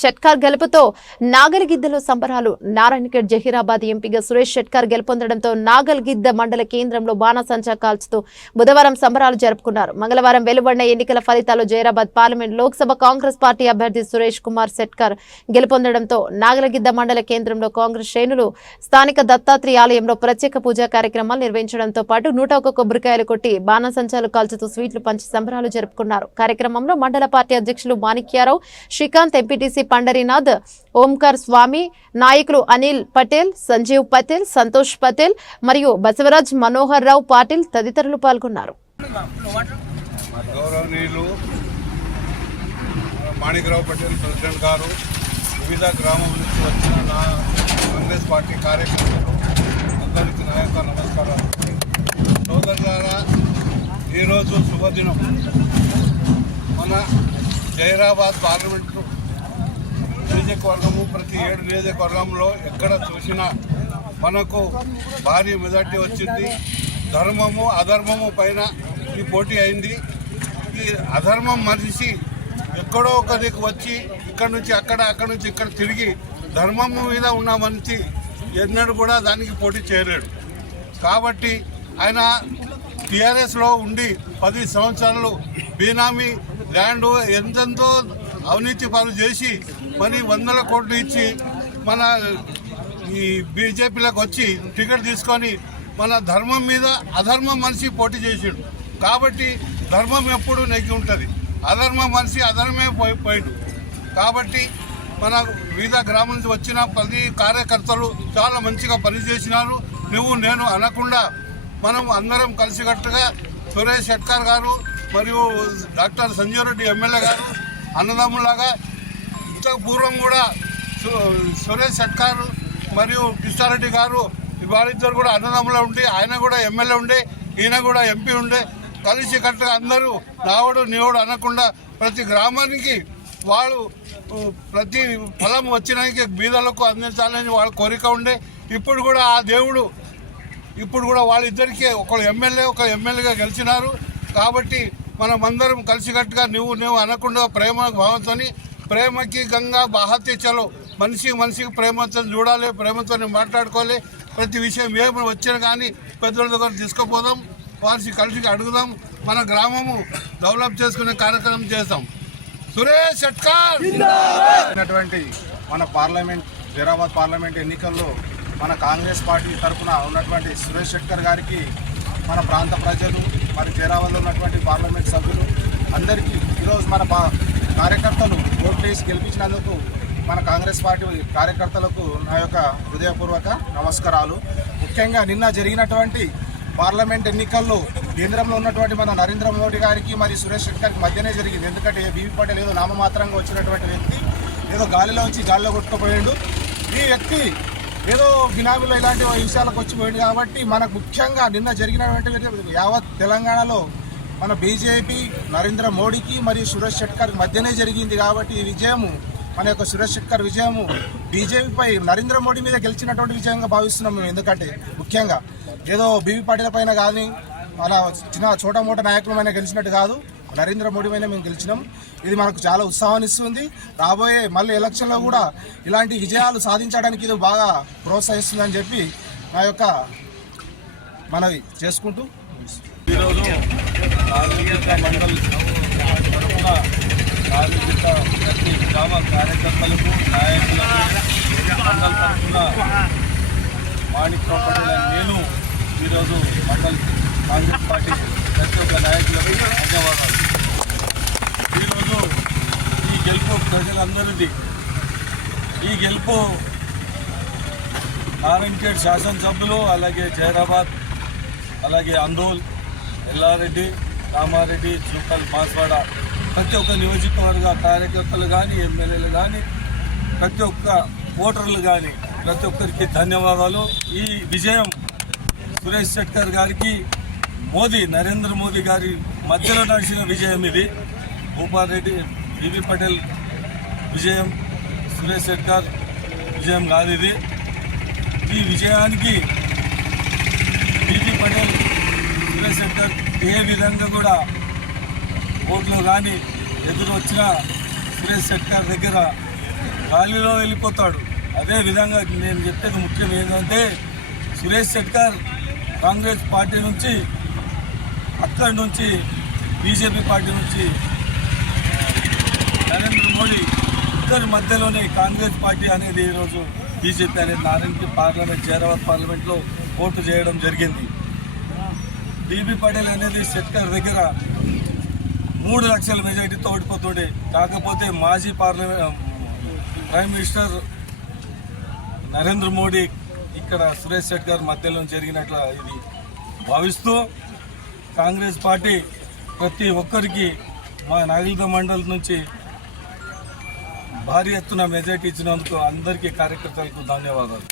షట్కార్ గెలుపుతో నాగల్గిద్దలో సంబరాలు. నారాయణఖేడ్ జహీరాబాద్ ఎంపీగా సురేష్ షట్కార్ గెలుపొందడంతో నాగల్గిద్ద మండల కేంద్రంలో బాణసంచా కాల్చుతూ బుధవారం సంబరాలు జరుపుకున్నారు. మంగళవారం వెలువడిన ఎన్నికల ఫలితాలు Zaheerabad parliament Lok Sabha Congress party అభ్యర్థి సురేష్ కుమార్ షట్కార్ గెలుపొందడంతో నాగలగిద్ద మండల కేంద్రంలో కాంగ్రెస్ శ్రేణులు స్థానిక దత్తాత్రి ఆలయంలో ప్రత్యేక పూజా కార్యక్రమాలు నిర్వహించడంతో పాటు నూట ఒక్క కొబ్బరికాయలు కొట్టి బాణసంచాలు కాల్చుతూ స్వీట్లు పంచి సంబరాలు జరుపుకున్నారు. కార్యక్రమంలో మండల పార్టీ అధ్యక్షులు మాణిక్యారావు శ్రీకాంత్ ఎంపీటీసీ పండరీనాథ్ ఓంకార్ స్వామి నాయకులు అనిల్ పటేల్ సంజీవ్ పటేల్ సంతోష్ పటేల్ మరియు బసవరాజ్ మనోహర్ రావు పాటిల్ తదితరులు పాల్గొన్నారు. గౌరవనీయులు మాణికరావు పటేల్ ప్రెసిడెంట్ గారు వివిధ గ్రామం నుంచి వచ్చిన నా కాంగ్రెస్ పార్టీ కార్యకర్తలు అందరికీ నా యొక్క నమస్కారాలు. సోదరులారా ఈరోజు శుభదినం. మన జైరాబాద్ పార్లమెంటు నియోజకవర్గము ప్రతి ఏడు నియోజకవర్గంలో ఎక్కడ చూసినా మనకు భారీ మెజార్టీ వచ్చింది. ధర్మము అధర్మము పైన ఈ పోటీ అయింది. ఈ అధర్మం మనిషి ఎక్కడో ఒక దిక్కు వచ్చి ఇక్కడ నుంచి అక్కడ అక్కడ నుంచి ఇక్కడ తిరిగి ధర్మము మీద ఉన్న మనిషి ఎన్నడూ కూడా దానికి పోటీ చేయలేడు. కాబట్టి ఆయన టీఆర్ఎస్లో ఉండి పది సంవత్సరాలు బీనామీ ల్యాండ్ ఎంతెంతో అవినీతి పనులు చేసి మరి వందల కోట్లు ఇచ్చి మన ఈ బీజేపీలోకి వచ్చి టికెట్ తీసుకొని మన ధర్మం మీద అధర్మం మనిషి పోటీ చేసాడు. కాబట్టి ధర్మం ఎప్పుడు నెగ్గి ఉంటుంది. అధర్మం మనిషి అధర్మే పోయి పోయాడు. కాబట్టి మన వివిధ గ్రామం నుంచి వచ్చిన ప్రతి కార్యకర్తలు చాలా మంచిగా పనిచేసినారు. నువ్వు నేను అనకుండా మనం అందరం కలిసికట్టుగా సురేష్ షెట్కర్ గారు మరియు డాక్టర్ సంజయ్ రెడ్డి ఎమ్మెల్యే గారు అన్నదమ్ములాగా ఇంతకు పూర్వం కూడా సు- సురేష్ షట్కార్ మరియు కృష్ణారెడ్డి గారు వారిద్దరు కూడా అన్నదమ్ములు ఉండి ఆయన కూడా ఎమ్మెల్యే ఉండే ఈయన కూడా ఎంపీ ఉండే కలిసి కట్టుగా అందరూ నావుడు నీవుడు అనకుండా ప్రతి గ్రామానికి వాళ్ళు ప్రతి ఫలం వచ్చినాక బీదలకు అందించాలని వాళ్ళ కోరిక ఉండే. ఇప్పుడు కూడా ఆ దేవుడు ఇప్పుడు కూడా వాళ్ళిద్దరికీ ఒకళ్ళు ఎమ్మెల్యే ఒక ఎమ్మెల్యేగా గెలిచినారు. కాబట్టి మనం అందరం కలిసికట్టుగా నువ్వు నువ్వు అనకుండా ప్రేమ భావంతో ప్రేమకి గంగా బాహత్య చలో. మనిషి మనిషికి ప్రేమతో చూడాలి ప్రేమతో మాట్లాడుకోవాలి. ప్రతి విషయం ఏమైనా వచ్చినా కానీ పెద్దల దగ్గర తీసుకుపోదాం వారి కలిసి అడుగుదాం. మన గ్రామము డెవలప్ చేసుకునే కార్యక్రమం చేస్తాం. సురేష్ షట్కార్! ఉన్నటువంటి మన పార్లమెంట్ జైరాబాద్ పార్లమెంట్ ఎన్నికల్లో మన కాంగ్రెస్ పార్టీ తరఫున ఉన్నటువంటి సురేష్ శెట్కర్ గారికి మన ప్రాంత ప్రజలు మరి జైరాబాద్లో ఉన్నటువంటి పార్లమెంట్ సభ్యులు అందరికీ ఈరోజు మన పా- కార్యకర్తలు ఓట్లు వేసి గెలిపించినందుకు మన కాంగ్రెస్ పార్టీ కార్యకర్తలకు నా యొక్క హృదయపూర్వక నమస్కారాలు. ముఖ్యంగా నిన్న జరిగినటువంటి పార్లమెంట్ ఎన్నికల్లో కేంద్రంలో ఉన్నటువంటి మన నరేంద్ర మోడీ గారికి మరి సురేష్ శెట్కర్కి మధ్యనే జరిగింది. ఎందుకంటే బీబీ పటేల్ ఏదో నామమాత్రంగా వచ్చినటువంటి వ్యక్తి ఏదో గాలిలో వచ్చి గాలిలో కొట్టుకుపోయాడు. ఈ వ్యక్తి ఏదో బినామీలో ఇలాంటి విషయాలకు వచ్చిపోయాడు కాబట్టి మనకు ముఖ్యంగా నిన్న జరిగినటువంటి యావత్ తెలంగాణలో మన బీజేపీ నరేంద్ర మోడీకి మరియు సురేష్ షెట్కర్ మధ్యనే జరిగింది కాబట్టి ఈ విజయము మన యొక్క సురేష్ షెట్కర్ విజయము బీజేపీపై నరేంద్ర మోడీ మీద గెలిచినటువంటి విజయంగా భావిస్తున్నాం మేము. ఎందుకంటే ముఖ్యంగా ఏదో బీవీ పార్టీల పైన కానీ మన చిన్న చోట మోట నాయకులమైన గెలిచినట్టు కాదు. నరేంద్ర మోడీ పైన మేము గెలిచినాం. ఇది మనకు చాలా ఉత్సాహాన్ని ఇస్తుంది. రాబోయే మళ్ళీ ఎలక్షన్లో కూడా ఇలాంటి విజయాలు సాధించడానికి ఇది బాగా ప్రోత్సహిస్తుందని చెప్పి నా యొక్క మనవి చేసుకుంటూ ఈరోజు మండల్ తరఫున ప్రతి గ్రామ కార్యకర్తలకు నాయకులకు మండల్ తరఫున నేను ఈరోజు మండల్ కాంగ్రెస్ పార్టీ ప్రతి ఒక్క నాయకులకు ధన్యవాదాలు ఈరోజు ఈ గెలుపు ప్రజలందరిది. ఈ గెలుపు నారాయణఖేడ్ శాసనసభ్యులు అలాగే జైరాబాద్ అలాగే అందోల్ ఎల్లారెడ్డి రామారెడ్డి జూకల్ బాస్వాడ ప్రతి ఒక్క నియోజకవర్గ కార్యకర్తలు కానీ ఎమ్మెల్యేలు కానీ ప్రతి ఒక్క ఓటర్లు కానీ ప్రతి ఒక్కరికి ధన్యవాదాలు. ఈ విజయం సురేష్ శెట్కర్ గారికి మోదీ నరేంద్ర మోదీ గారి మధ్యలో నడిచిన విజయం ఇది. భూపాల్ రెడ్డి బీబీ పటేల్ విజయం సురేష్ శెట్కర్ విజయం కాదు ఇది ఈ విజయానికి బీటీ పటేల్ సురేష్ శెట్కర్ ఏ విధంగా కూడా ఓట్లు కానీ ఎదురు వచ్చిన సురేష్ శెట్కర్ దగ్గర గాలిలో వెళ్ళిపోతాడు. అదే విధంగా నేను చెప్పేది ముఖ్యం ఏంటంటే సురేష్ శెట్కర్ కాంగ్రెస్ పార్టీ నుంచి అక్కడి నుంచి బీజేపీ పార్టీ నుంచి నరేంద్ర మోడీ ఇద్దరి మధ్యలోనే కాంగ్రెస్ పార్టీ అనేది ఈరోజు బీజేపీ అనేది నారాయణకి పార్లమెంట్ జైరాబాద్ పార్లమెంట్లో ఓటు చేయడం జరిగింది. బీబీ పటేల్ అనేది సెట్కర్ దగ్గర మూడు లక్షల మెజార్టీతో ఓడిపోతుండే. కాకపోతే మాజీ parliament prime minister Narendra Modi ఇక్కడ సురేష్ శెట్కర్ మధ్యలో జరిగినట్ల ఇది భావిస్తూ కాంగ్రెస్ పార్టీ ప్రతి ఒక్కరికి మా నాగరిక మండలి నుంచి భారీ ఎత్తున మెజార్టీ ఇచ్చినందుకు అందరికీ కార్యకర్తలకు ధన్యవాదాలు.